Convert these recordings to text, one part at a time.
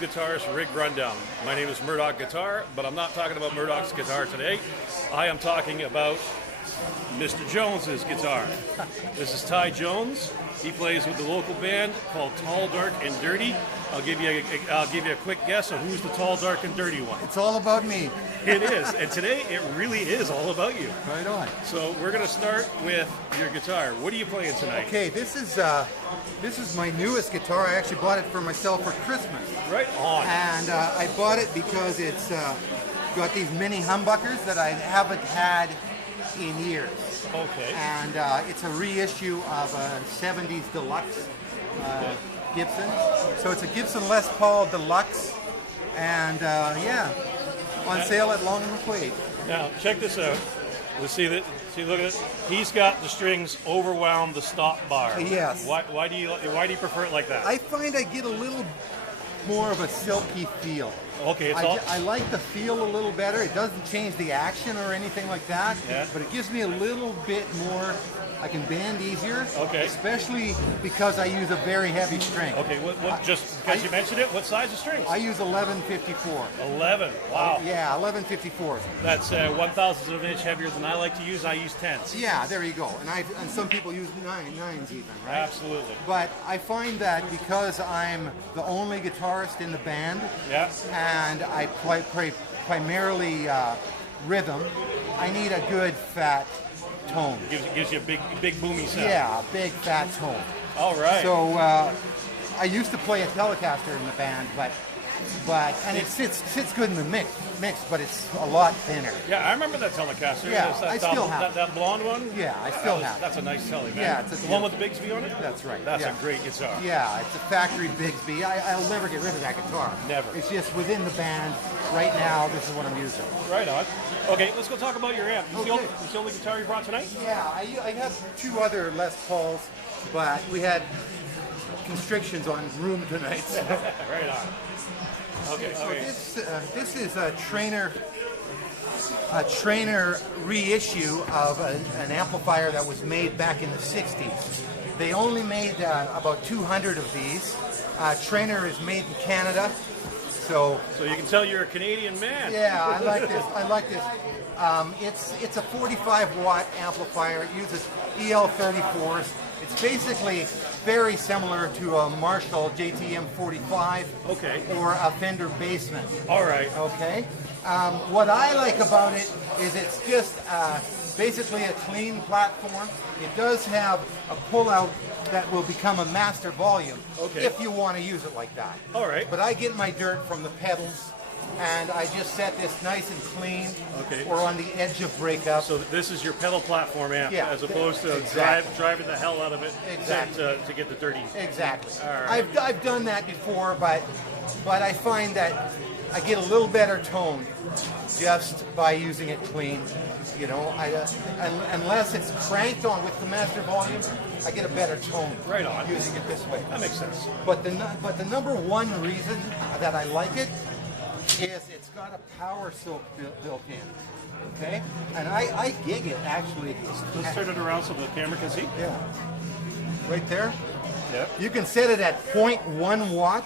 Guitarist Rig Rundown. My name is Murdoch Guitar, but I'm not talking about Murdoch's guitar today. I am talking about Mr. Jones's guitar. This is TYE Jones. He plays with the local band called Tall, Dark, and Dirty. I'll give you a quick guess of who's the tall, dark, and dirty one. It's all about me. It is, and today it really is all about you. Right on. So we're going to start with your guitar. What are you playing tonight? Okay, this is my newest guitar. I actually bought it for myself for Christmas. Right on. And I bought it because it's got these mini humbuckers that I haven't had in years. Okay. And it's a reissue of a 70s Deluxe Gibson. So it's a Gibson Les Paul Deluxe. And yeah, on sale at Long and McQuaid. Now, check this out. Let's see that. See, look at it. He's got the strings overwhelmed the stop bar. Yes. Why do you prefer it like that? I find I get a little more of a silky feel. Okay, I like the feel a little better. It doesn't change the action or anything like that. Yeah. But it gives me a little bit more. I can band easier. Okay. Especially because I use a very heavy string. Okay. Just because you mentioned it, what size of strings? I use 1154. 11. Wow. Yeah, 1154s. That's 1/1000th of an inch heavier than I like to use. I use 10s. Yeah, there you go. And some people use nines even, right? Absolutely. But I find that because I'm the only guitarist in the band, Yeah. and I play primarily rhythm, I need a good fat tone. Gives you a big boomy sound. Yeah, a big fat tone. All right. So I used to play a Telecaster in the band, but it sits good in the mix, but it's a lot thinner. Yeah, I remember that Telecaster. Yeah, I still have that blonde one. Yeah, I still have. That's a nice Tele, man. Yeah, it's the one with the Bigsby on it. That's right. That's yeah. a great guitar. Yeah, it's a factory Bigsby. I'll never get rid of that guitar. Never. It's just within the band. Right now, this is what I'm using. Right on. Okay, let's go talk about your amp. Is Okay. the only guitar you brought tonight? Yeah, I have two other Les Pauls, but we had constrictions on room tonight. So. Right on. Okay. So Okay. this is a trainer reissue of an amplifier that was made back in the 60s. They only made about 200 of these. Trainer is made in Canada. So you can tell you're a Canadian man. yeah, I like this. I like this. It's a 45 watt amplifier. It uses EL34s. It's basically very similar to a Marshall JTM 45. Okay. Or a Fender Bassman. All right. Okay. What I like about it is it's just basically a clean platform. It does have a pullout that will become a master volume if you want to use it like that. All right. But I get my dirt from the pedals, and I just set this nice and clean. Okay. Or on the edge of breakup. So this is your pedal platform amp, Yeah, as opposed to exactly. driving the hell out of it Exactly. to get the dirty. Exactly. All right. I've done that before, but I find that I get a little better tone just by using it clean. You know, unless it's cranked on with the master volume, I get a better tone. Right on. Using it this way. That makes sense. But the number one reason that I like it is it's got a power soak built in. Okay, and I gig it actually. Let's turn it around so the camera can see. Yeah. Right there. Yep. You can set it at 0.1 watt,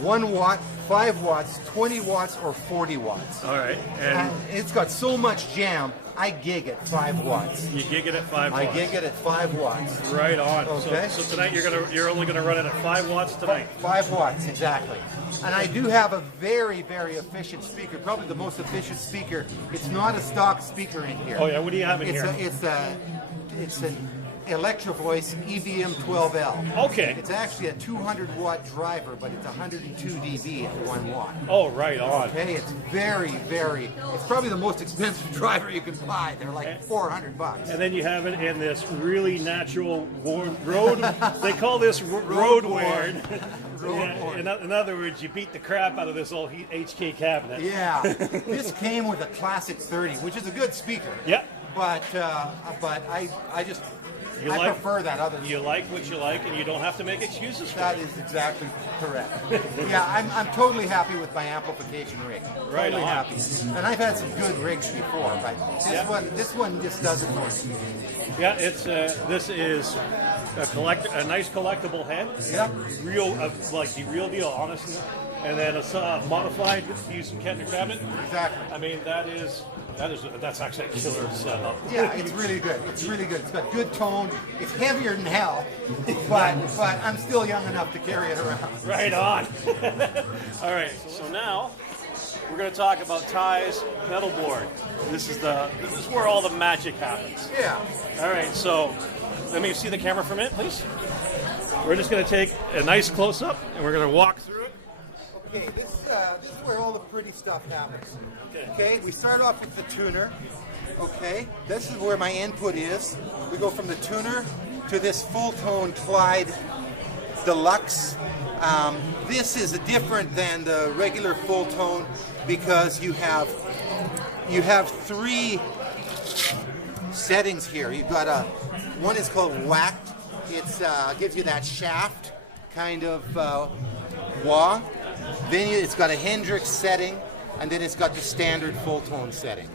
1 watt, 5 watts, 20 watts, or 40 watts. All right. And it's got so much jam, I gig at 5 watts. You gig it at 5 watts. I gig it at 5 watts. Right on. Okay. So tonight you're only gonna run it at 5 watts tonight. 5 watts, exactly. And I do have a very, very efficient speaker, probably the most efficient speaker. It's not a stock speaker in here. Oh yeah, what do you have in here? It's an Electro Voice EVM 12L. Okay. It's actually a 200 watt driver, but it's 102 dB at 1 watt. Oh, right on. Okay, it's very, very, it's probably the most expensive driver you can buy. They're like $400. And then you have it in this really natural road. They call this road worn. In other words, you beat the crap out of this old HK cabinet. Yeah. This came with a Classic 30, which is a good speaker. Yeah. But I just prefer that other. You like what you like, and you don't have to make excuses for That it. is exactly correct. Yeah, I'm totally happy with my amplification rig. Right Totally on. happy. And I've had some good rigs before, but this one just does it for me. Yeah, it's this is a nice collectible head. Yeah. Real, like the real deal. Honestly, and then a modified used Kettner cabinet. Exactly. I mean, that's actually a killer setup. Yeah, it's really good. It's really good. It's got good tone. It's heavier than hell, but I'm still young enough to carry it around. Right on. All right, so now we're going to talk about Ty's pedal board. This is where all the magic happens. Yeah. All right, so let me see the camera for a minute, please. We're just going to take a nice close-up, and we're going to walk through it. Okay, this is where all the pretty stuff happens. Okay, we start off with the tuner. Okay, this is where my input is. We go from the tuner to this full-tone Clyde Deluxe. This is different than the regular full-tone because you have three settings here. You've got one is called whacked. It's gives you that shaft kind of wah. Then it's got a Hendrix setting, and then it's got the standard full tone setting.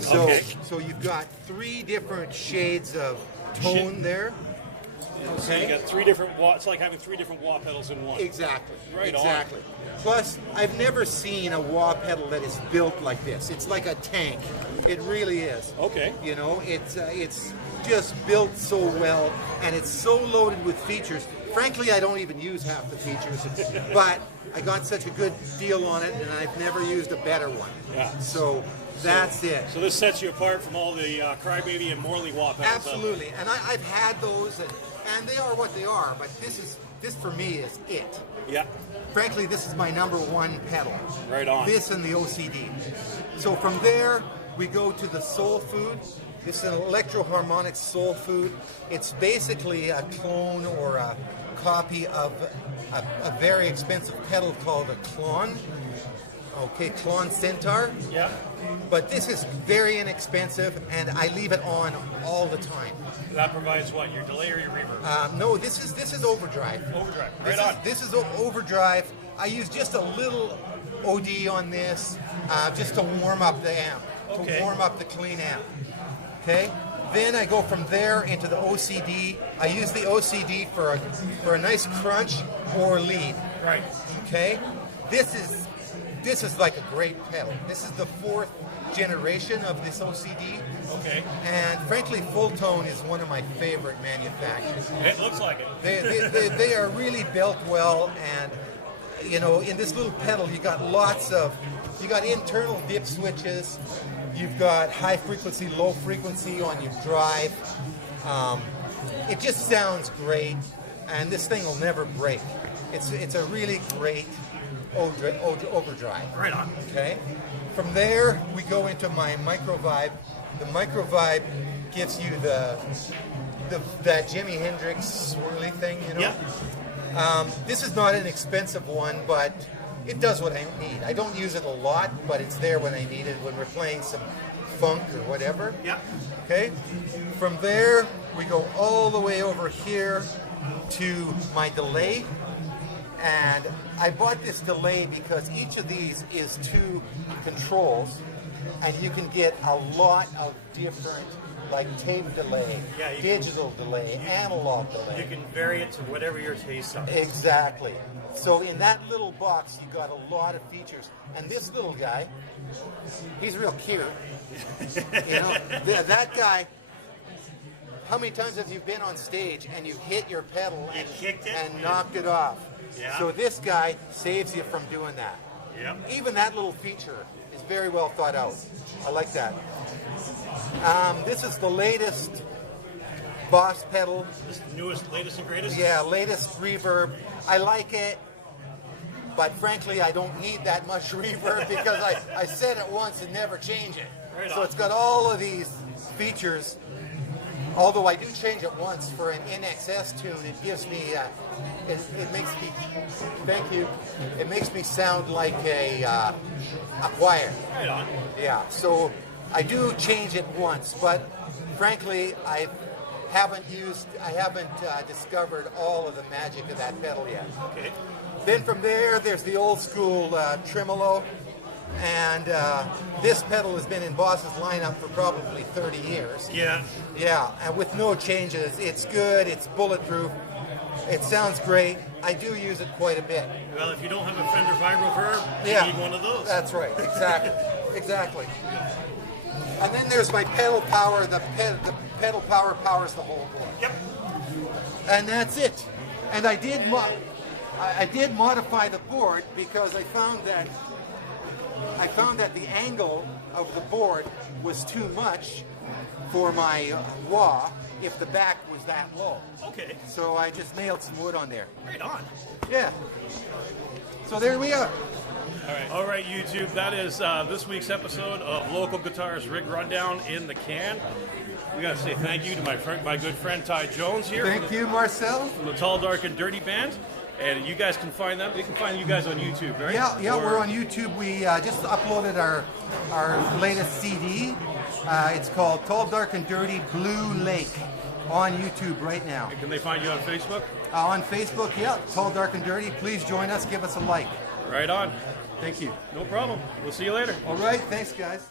So, so you've got three different shades of tone there. Okay. So you got three different wah. It's like having three different wah pedals in one. Exactly. Right exactly. on. Plus, I've never seen a wah pedal that is built like this. It's like a tank. It really is. Okay. You know, it's just built so well, and it's so loaded with features. Frankly, I don't even use half the features, but I got such a good deal on it, and I've never used a better one. Yeah. So that's it. So this sets you apart from all the Crybaby and Morley wah pedals. Absolutely, and I've had those, and they are what they are. But this for me is it. Yeah. Frankly, this is my number one pedal. Right on. This and the OCD. So from there, we go to the Soul Food. This is an electro-harmonic soul food. It's basically a clone or a copy of a very expensive pedal called a Klon. Okay, Klon Centaur. Yeah. But this is very inexpensive, and I leave it on all the time. That provides what, your delay or your reverb? No, this is overdrive. Overdrive. Right on. This is overdrive. I use just a little OD on this, just to warm up the amp, to warm up the clean amp. Okay. Then I go from there into the OCD. I use the OCD for a nice crunch or lead. Right. Okay. This is like a great pedal. This is the fourth generation of this OCD. Okay. And frankly, Full Tone is one of my favorite manufacturers. It looks like it. They are really built well, and you know, in this little pedal, you got internal dip switches. You've got high frequency, low frequency on your drive. It just sounds great, and this thing will never break. It's a really great overdrive. Right on. Okay. From there, we go into my Micro Vibe. The Micro Vibe gives you that Jimi Hendrix swirly thing, you know. Yeah. This is not an expensive one, but it does what I need. I don't use it a lot, but it's there when I need it, when we're playing some funk or whatever. Yeah. Okay? From there, we go all the way over here to my delay. And I bought this delay because each of these is two controls, and you can get a lot of different, like tape delay, digital delay, analog delay. You can vary it to whatever your tastes are. Exactly. So in that little box, you got a lot of features. And this little guy, he's real cute. You know, that guy. How many times have you been on stage and you hit your pedal and knocked it off? Yeah. So this guy saves you from doing that. Yep. Even that little feature is very well thought out. I like that. This is the latest Boss pedal. This newest, latest and greatest? Yeah, latest reverb. I like it, but frankly, I don't need that much reverb because I said it once and never change it. Right So on. it's got all of these features. Although I do change it once for an NXS tune, it gives me, it makes me, thank you, it makes me sound like a choir. Right on. Yeah, so I do change it once, but frankly, I haven't discovered all of the magic of that pedal yet. Okay. Then from there, there's the old school tremolo, and this pedal has been in Boss's lineup for probably 30 years. Yeah. Yeah, and with no changes. It's good, it's bulletproof. It sounds great. I do use it quite a bit. Well, if you don't have a Fender Vibro Verb, Yeah. you need one of those. That's right. Exactly. Exactly. And then there's my pedal power. The pedal power powers the whole board. Yep. And that's it. And I did modify the board because I found that the angle of the board was too much for my wah if the back was that low. Okay. So I just nailed some wood on there. Right on. Yeah. So there we are. All right, YouTube. That is this week's episode of Local Guitarist Rig Rundown in the can. We got to say thank you to my good friend Ty Jones here. Thank you, Marcel. From the Tall, Dark, and Dirty Band. And you guys can find them. You can find you guys on YouTube, right? Yeah, we're on YouTube. We just uploaded our latest CD. It's called Tall, Dark, and Dirty Blue Lake on YouTube right now. And can they find you on Facebook? On Facebook, yeah, Tall, Dark, and Dirty. Please join us. Give us a like. Right on. Thank you. No problem. We'll see you later. All right. Thanks, guys.